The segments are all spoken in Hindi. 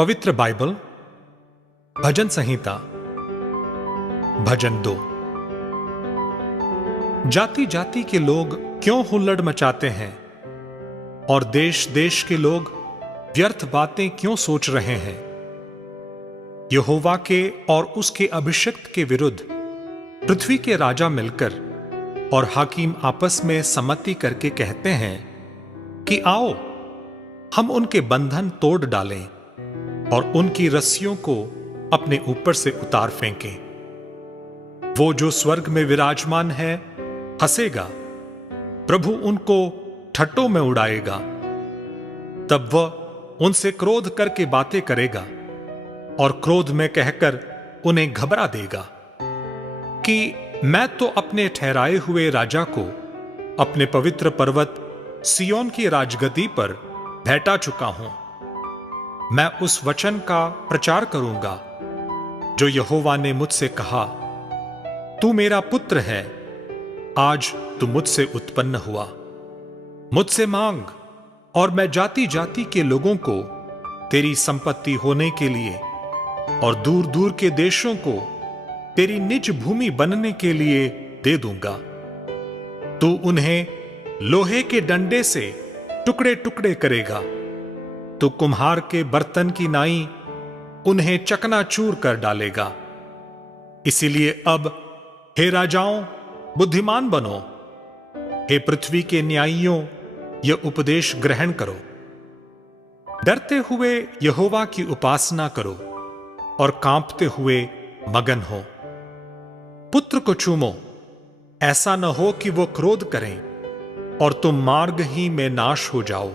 पवित्र बाइबल, भजन संहिता, भजन 2। जाति जाति के लोग क्यों हुल्लड़ मचाते हैं और देश देश के लोग व्यर्थ बातें क्यों सोच रहे हैं। यहोवा के और उसके अभिषिक्त के विरुद्ध पृथ्वी के राजा मिलकर और हाकिम आपस में सम्मति करके कहते हैं कि आओ हम उनके बंधन तोड़ डालें और उनकी रस्सियों को अपने ऊपर से उतार फेंकें। वो जो स्वर्ग में विराजमान है हंसेगा, प्रभु उनको ठट्टों में उड़ाएगा। तब वह उनसे क्रोध करके बातें करेगा और क्रोध में कहकर उन्हें घबरा देगा कि मैं तो अपने ठहराए हुए राजा को अपने पवित्र पर्वत सियोन की राजगद्दी पर बैठा चुका हूं। मैं उस वचन का प्रचार करूंगा जो यहोवा ने मुझसे कहा, तू मेरा पुत्र है, आज तू मुझसे उत्पन्न हुआ। मुझसे मांग और मैं जाति जाति के लोगों को तेरी संपत्ति होने के लिए और दूर दूर के देशों को तेरी निज भूमि बनने के लिए दे दूंगा। तू उन्हें लोहे के डंडे से टुकड़े टुकड़े करेगा। तू कुम्हार के बर्तन की नाई उन्हें चकनाचूर कर डालेगा। इसीलिए अब हे राजाओं बुद्धिमान बनो, हे पृथ्वी के न्यायियों यह उपदेश ग्रहण करो। डरते हुए यहोवा की उपासना करो और कांपते हुए मगन हो। पुत्र को चूमो, ऐसा न हो कि वो क्रोध करें और तुम मार्ग ही में नाश हो जाओ,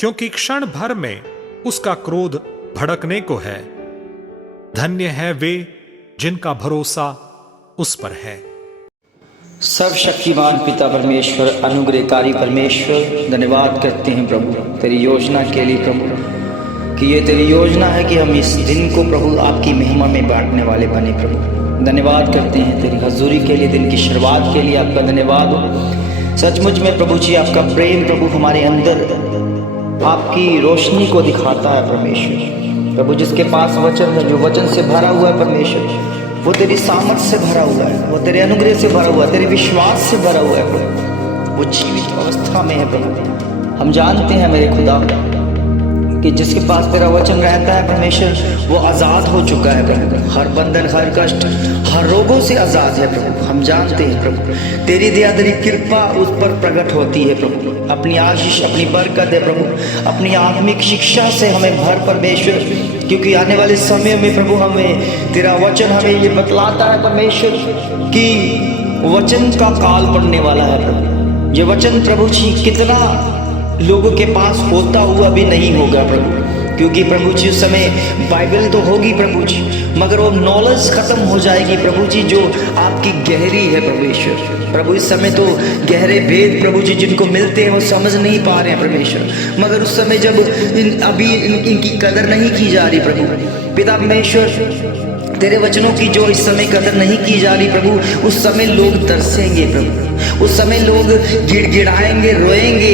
क्योंकि क्षण भर में उसका क्रोध भड़कने को है। धन्य है वे जिनका भरोसा उस पर है। सर्वशक्तिमान पिता परमेश्वर, अनुग्रहकारी परमेश्वर, धन्यवाद करते हैं प्रभु तेरी योजना के लिए प्रभु, कि ये तेरी योजना है कि हम इस दिन को प्रभु आपकी महिमा में बांटने वाले बने प्रभु। धन्यवाद करते हैं तेरी हजूरी के लिए, दिन की शुरुआत के लिए आपका धन्यवाद हो। सचमुच में प्रभु जी आपका प्रेम प्रभु हमारे अंदर आपकी रोशनी को दिखाता है परमेश्वर। प्रभु जिसके पास वचन है, जो वचन से भरा हुआ है परमेश्वर, वो तेरी सामर्थ से भरा हुआ है, वो तेरे अनुग्रह से भरा हुआ है, तेरे विश्वास से भरा हुआ है प्रभु। वो जीवित अवस्था में है प्रभु। हम जानते हैं मेरे खुदा कि जिसके पास तेरा वचन रहता है परमेश्वर, वो आज़ाद हो चुका है प्रभु। हर बंधन, हर कष्ट, हर रोगों से आज़ाद है प्रभु। हम जानते हैं प्रभु तेरी दया, तेरी कृपा उस पर प्रकट होती है प्रभु। अपनी आशीष, अपनी बरकत है प्रभु, अपनी आत्मिक शिक्षा से हमें भर परमेश्वर, क्योंकि आने वाले समय में प्रभु हमें तेरा वचन हमें ये बतलाता है परमेश्वर कि वचन का काल पड़ने वाला है प्रभु। ये वचन प्रभु जी कितना लोगों के पास होता हुआ भी नहीं होगा प्रभु, क्योंकि प्रभु जी उस समय बाइबल तो होगी प्रभु जी, मगर वो नॉलेज खत्म हो जाएगी प्रभु जी जो आपकी गहरी है परमेश्वर। प्रभु इस समय तो गहरे भेद प्रभु जी जिनको मिलते हैं वो समझ नहीं पा रहे हैं परमेश्वर, मगर उस समय जब इनकी कदर नहीं की जा रही प्रभु पिता परमेश्वर, तेरे वचनों की जो इस समय कदर नहीं की जा रही प्रभु, उस समय लोग तरसेंगे प्रभु, उस समय लोग गिड़गिड़ाएंगे, रोएंगे,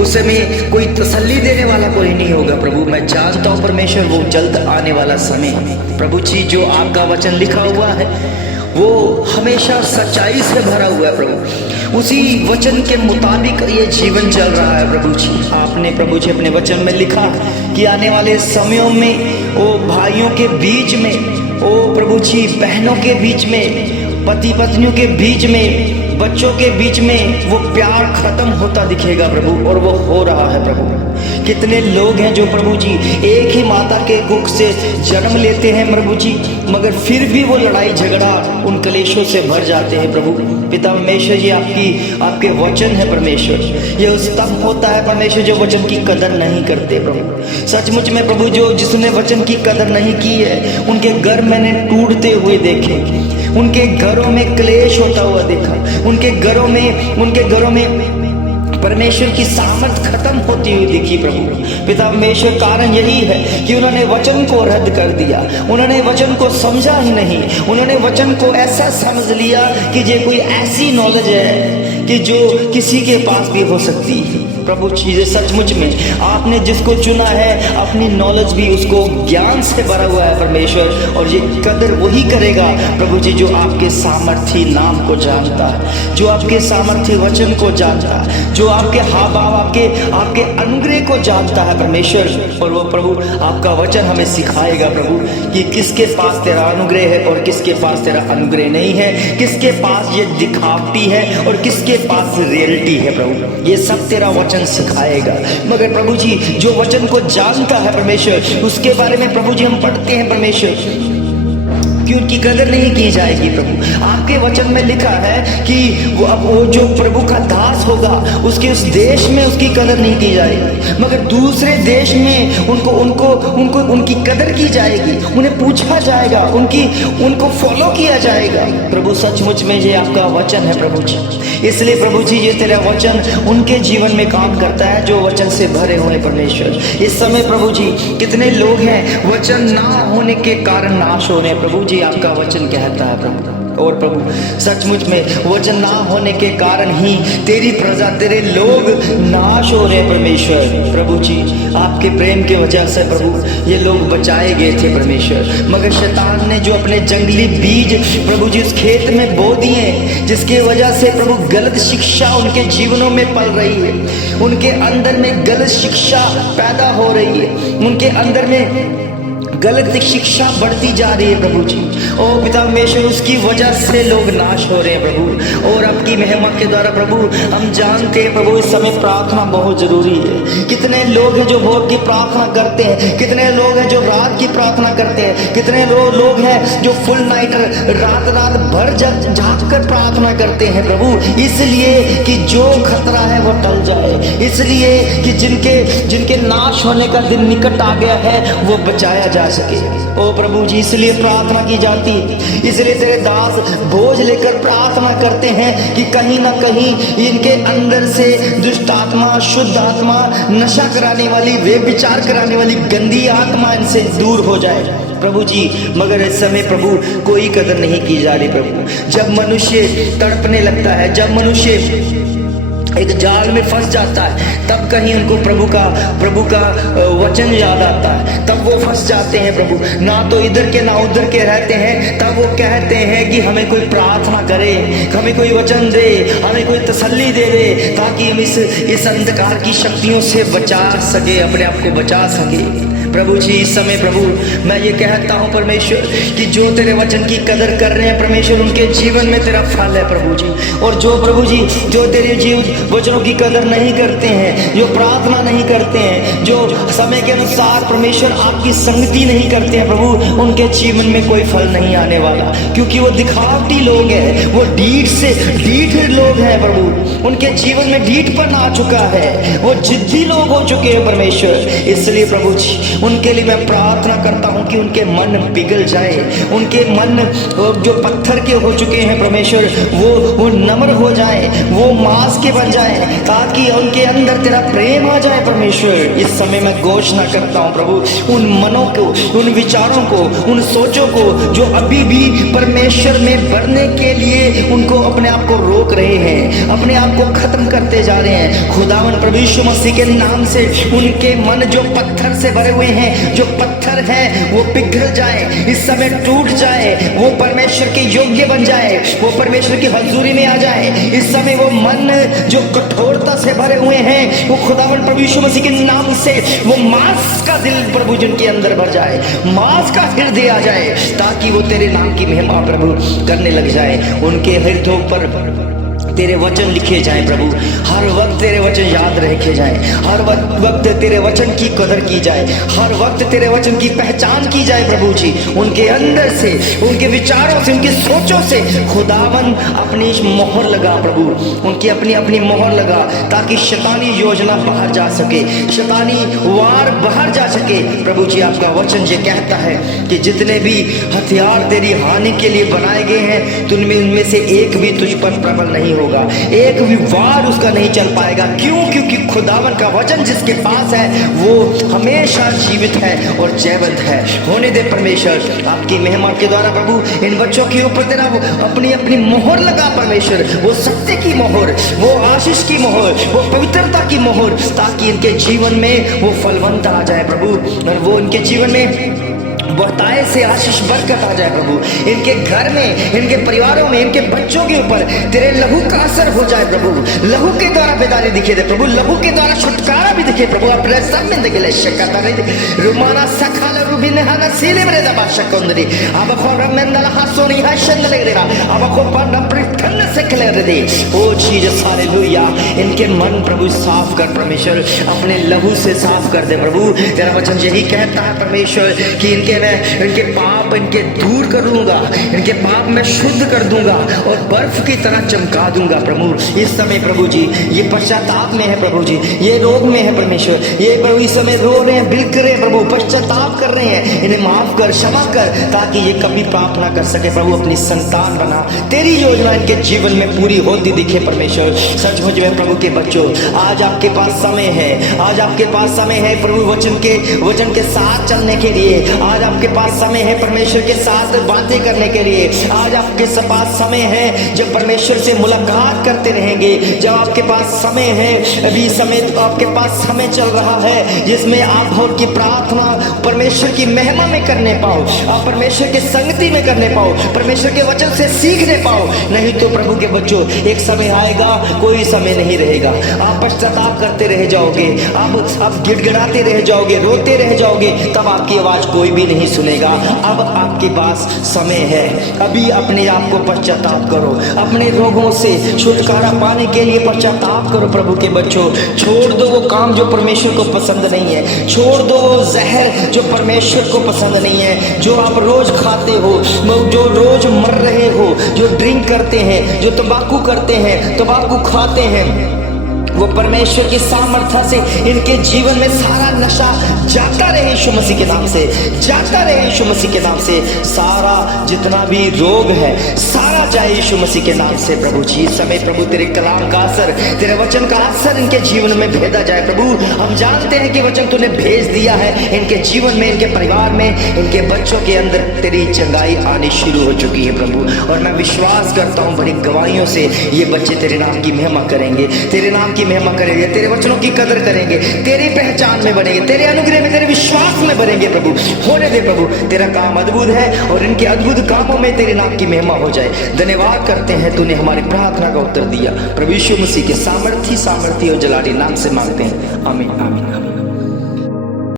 उस समय कोई तसल्ली देने वाला कोई नहीं होगा प्रभु। मैं जानता हूँ परमेश्वर वो जल्द आने वाला समय प्रभु जी, जो आपका वचन लिखा हुआ है वो हमेशा सच्चाई से भरा हुआ है प्रभु। उसी वचन के मुताबिक ये जीवन चल रहा है प्रभु जी। आपने प्रभु जी अपने वचन में लिखा कि आने वाले समयों में वो भाइयों के बीच में, ओ प्रभु जी बहनों के बीच में, पति पत्नियों के बीच में, बच्चों के बीच में वो प्यार खत्म होता दिखेगा प्रभु, और वो हो रहा है प्रभु। कितने लोग हैं जो प्रभु जी एक ही माता के कुख से जन्म लेते हैं प्रभु जी, मगर फिर भी वो लड़ाई झगड़ा उन कलेशों से भर जाते हैं प्रभु। पिता परमेश्वर जी आपके वचन है परमेश्वर, ये उस तब होता है परमेश्वर जो वचन की कदर नहीं करते प्रभु। सचमुच में प्रभु जो जिसने वचन की कदर नहीं की है, उनके घर मैंने टूटते हुए देखे, उनके घरों में क्लेश होता हुआ देखा, उनके घरों में परमेश्वर की सामर्थ खत्म होती हुई दिखी प्रभु। पिता परमेश्वर, कारण यही है कि उन्होंने वचन को रद्द कर दिया, उन्होंने वचन को समझा ही नहीं, उन्होंने वचन को ऐसा समझ लिया कि ये कोई ऐसी नॉलेज है कि जो किसी के पास भी हो सकती है। प्रभु चीजें सचमुच में आपने जिसको चुना है, अपनी नॉलेज भी उसको ज्ञान से भरा हुआ है परमेश्वर, और ये कदर वही करेगा प्रभु जी जो आपके सामर्थी नाम को जानता है, जो आपके सामर्थी वचन को जानता है, जो आपके हाव भाव, आपके अनुग्रह को जानता है परमेश्वर। और वो प्रभु आपका वचन हमें सिखाएगा प्रभु कि किसके पास तेरा अनुग्रह है और किसके पास तेरा अनुग्रह नहीं है, किसके पास ये दिखावटी है और किसके पास रियलिटी है प्रभु, ये सब तेरा वचन सिखाएगा। मगर प्रभु जी जो वचन को जानता है परमेश्वर, उसके बारे में प्रभु जी हम पढ़ते हैं परमेश्वर कि उनकी कदर नहीं की जाएगी प्रभु। आपके वचन में लिखा है कि वो जो प्रभु का दास होगा उसके उस देश में उसकी कदर नहीं की जाएगी, मगर दूसरे देश में उनको उनकी कदर की जाएगी, उन्हें पूछा जाएगा, उनको फॉलो किया जाएगा। प्रभु सचमुच में ये आपका वचन है प्रभु जी, इसलिए प्रभु जी ये तेरा वचन उनके जीवन में काम करता है जो वचन से भरे हुए परमेश्वर। इस समय प्रभु जी कितने लोग हैं वचन ना होने के कारण नाश हो रहे हैं प्रभु जी, आपका वचन कहता है प्रभु। और प्रभु सचमुच में वचन ना होने के कारण ही तेरी प्रजा, तेरे लोग नाश हो रहे परमेश्वर। प्रभु जी आपके प्रेम के वजह से प्रभु ये लोग बचाए गए थे परमेश्वर, मगर शैतान ने जो अपने जंगली बीज प्रभु जी उस खेत में बो दिए, जिसके वजह से प्रभु गलत शिक्षा उनके जीवनों में पल रही है, उनके अंदर में गलत शिक्षा पैदा हो रही है, उनके अंदर में गलत शिक्षा बढ़ती जा रही है प्रभु जी। ओ पिता परमेश्वर, उसकी वजह से लोग नाश हो रहे हैं प्रभु। और आपकी महिमा के द्वारा प्रभु हम जानते हैं प्रभु इस समय प्रार्थना बहुत जरूरी है। कितने लोग हैं जो भोर की प्रार्थना करते हैं, कितने लोग हैं जो रात की प्रार्थना करते हैं, कितने लोग हैं जो फुल नाइट रात भर जाग कर प्रार्थना करते हैं प्रभु, इसलिए कि जो खतरा है वो टल जाए, इसलिए कि जिनके नाश होने का दिन निकट आ गया है वो बचाया जा सके। ओ प्रभु जी इसलिए प्रार्थना की जाती है, इसलिए तेरे दास बोझ लेकर प्रार्थना करते हैं कि कहीं ना कहीं इनके अंदर से दुष्ट आत्मा, शुद्ध आत्मा, नशा कराने वाली, व्यभिचार कराने वाली गंदी आत्मा इनसे दूर हो जाए प्रभु जी। मगर इस समय प्रभु कोई कदर नहीं की जा रही प्रभु। जब मनुष्य तड़पने लगता है, जब मनुष्य एक जाल में फंस जाता है, तब कहीं उनको प्रभु का वचन याद आता है, तब वो फंस जाते हैं प्रभु। ना तो इधर के ना उधर के रहते हैं, तब वो कहते हैं कि हमें कोई प्रार्थना करे, हमें कोई वचन दे, हमें कोई तसल्ली दे दे, ताकि हम इस अंधकार की शक्तियों से बचा सके, अपने आप को बचा सके प्रभु जी। इस समय प्रभु मैं ये कहता हूँ परमेश्वर कि जो तेरे वचन की कदर कर रहे हैं परमेश्वर, उनके जीवन में तेरा फल है प्रभु जी। और जो प्रभु जी जो तेरे वचनों की कदर नहीं करते हैं, जो प्रार्थना नहीं करते हैं, जो समय के अनुसार परमेश्वर आपकी संगति नहीं करते हैं प्रभु, उनके जीवन में कोई फल नहीं आने वाला, क्योंकि वो दिखावटी लोग हैं, वो ढीठ लोग हैं प्रभु, उनके जीवन में ढीठपन आ चुका है, वो जिद्दी लोग हो चुके हैं परमेश्वर। इसलिए प्रभु जी उनके लिए मैं प्रार्थना करता हूँ कि उनके मन पिघल जाए, उनके मन जो पत्थर के हो चुके हैं परमेश्वर वो नम्र हो जाए, वो मांस के बन जाए, ताकि उनके अंदर तेरा प्रेम आ जाए परमेश्वर। इस समय मैं घोषणा करता हूँ प्रभु, उन मनों को, उन विचारों को, उन सोचों को जो अभी भी परमेश्वर में बढ़ने के लिए उनको अपने आप को रोक रहे हैं, अपने आप को खत्म करते जा रहे हैं, खुदावन प्रभु यीशु मसीह के नाम से उनके मन जो पत्थर से भरे हुए हैं, जो पत्थर है वो पिघल जाए, इस समय टूट जाए, वो परमेश्वर के योग्य बन जाए, वो परमेश्वर की हजूरी में आ जाए। इस समय वो मन जो कठोरता से भरे हुए हैं, वो खुदावंद प्रभु यीशु मसीह के नाम से वो मांस का दिल प्रभु जिनके अंदर भर जाए, मांस का हृदय आ जाए, ताकि वो तेरे नाम की महिमा प्रभु करने लग जाए। उनके हृदयों पर तेरे वचन लिखे जाएं प्रभु, हर वक्त तेरे वचन याद रखे जाएं, हर वक्त तेरे वचन की कदर की जाए, हर वक्त तेरे वचन की पहचान की जाए प्रभु जी। उनके अंदर से, उनके विचारों से, उनकी सोचों से खुदावन अपनी मोहर लगा प्रभु, उनकी अपनी मोहर लगा, ताकि शैतानी योजना बाहर जा सके, शैतानी वार बाहर जा सके प्रभु जी। आपका वचन ये कहता है कि जितने भी हथियार तेरी हानि के लिए बनाए गए हैं, तुम में से एक भी तुझ पर प्रबल नहीं होगा। होगा, एक भी वार उसका नहीं चल पाएगा। क्यों? क्योंकि खुदावन का वचन जिसके पास है वो हमेशा जीवित है और जयवंत है। होने दे परमेश्वर आपकी महिमा के द्वारा प्रभु इन बच्चों के ऊपर तेरा वो अपनी अपनी मोहर लगा परमेश्वर, वो सत्य की मोहर, वो आशीष की मोहर, वो पवित्रता की मोहर, ताकि इनके जीवन में वो फलवंत आ जाए प्रभु, और वो इनके जीवन में बहुतायत से आशीष बरकत आ जाए प्रभु। इनके घर में, इनके परिवारों में, इनके बच्चों के ऊपर तेरे लहू का असर हो जाए प्रभु। लहू के द्वारा बेदारी दिखे दे प्रभु, लहू के द्वारा छुटकारा भी दिखे प्रभु। अपने सामने दिखे शकता नहीं रुमाना सखाल रुबिन हाना सीले मेरे दबा शकंदरी अब खो रमेंदल हासोनी हशंदल रेगा अब खो पाना प्रथन से खले दे ओ जीसस हालेलुया। इनके मन प्रभु साफ कर परमेश्वर, अपने लहू से साफ कर दे प्रभु। तेरा वचन यही कहता है परमेश्वर कि इनके पाप इनके दूर कर लूंगा, इनके पाप मैं शुद्ध कर दूंगा और बर्फ की तरह चमका दूंगा प्रभु। इस समय प्रभु जी ये पश्चाताप में है प्रभु जी, ये रोग में है परमेश्वर, ये प्रभु इस समय रो रहे हैं, बिलख रहे हैं प्रभु, पश्चाताप कर रहे हैं। इन्हें माफ कर, क्षमा कर, ताकि ये कभी पाप ना कर सके प्रभु। अपनी संतान बना, तेरी योजना इनके जीवन में पूरी होती दिखे परमेश्वर। सचमुच में प्रभु के बच्चों आज आपके पास समय है, आज आपके पास समय है प्रभु वचन के साथ चलने के लिए। आज आपके पास समय है परमेश्वर के साथ बातें करने के लिए। आज आपके पास समय है जब परमेश्वर से मुलाकात करते रहेंगे, जब आपके पास समय है, अभी समय तो आपके पास समय चल रहा है जिसमें आप भोर की प्रार्थना परमेश्वर की महिमा में करने पाओ, आप परमेश्वर के संगति में करने पाओ, परमेश्वर के वचन से सीखने पाओ। नहीं तो प्रभु के बच्चों एक समय आएगा, कोई समय नहीं रहेगा, आप पश्चाताप करते रह जाओगे, आप गिड़गिड़ाते रह जाओगे, रोते रह जाओगे, तब आपकी आवाज कोई भी नहीं सुनेगा। अब आपके पास समय है, अभी अपने आप को पश्चाताप करो, अपने रोगों से छुटकारा पाने के लिए पश्चाताप करो प्रभु के बच्चों। छोड़ दो वो काम जो परमेश्वर को पसंद नहीं है, छोड़ दो वो जहर जो परमेश्वर को पसंद नहीं है, जो आप रोज खाते हो, जो रोज मर रहे हो, जो ड्रिंक करते हैं, जो तंबाकू करते हैं, तंबाकू खाते हैं, वो परमेश्वर की सामर्थ्य से इनके जीवन में सारा नशा जाता रहे यीशु मसीह के नाम से, जाता रहे यीशु मसीह के नाम से। सारा जितना भी रोग है सारा जाए यीशु मसीह के नाम से प्रभु जी। समय प्रभु तेरे कलाम का असर, तेरे वचन का असर इनके जीवन में भेजा जाए प्रभु। हम जानते हैं कि वचन तूने भेज दिया है इनके जीवन में, इनके परिवार में, इनके बच्चों के अंदर तेरी चंगाई आनी शुरू हो चुकी है प्रभु। और मैं विश्वास करता हूँ बड़ी गवाहियों से ये बच्चे तेरे नाम की महिमा करेंगे, तेरे नाम की महिमा करेंगे, तेरे वचनों की कदर करेंगे, तेरी पहचान में बनेंगे, तेरे अनुग्रह में, तेरे विश्वास में बनेंगे प्रभु। होने दे प्रभु, तेरा काम अद्भुत है और इनके अद्भुत कामों में तेरे नाम की महिमा हो जाए। धन्यवाद करते हैं तूने हमारी प्रार्थना का उत्तर दिया प्रभु यीशु मसीह के सामर्थी और जलाली नाम से मांगते हैं, आमीन आमीन आमीन।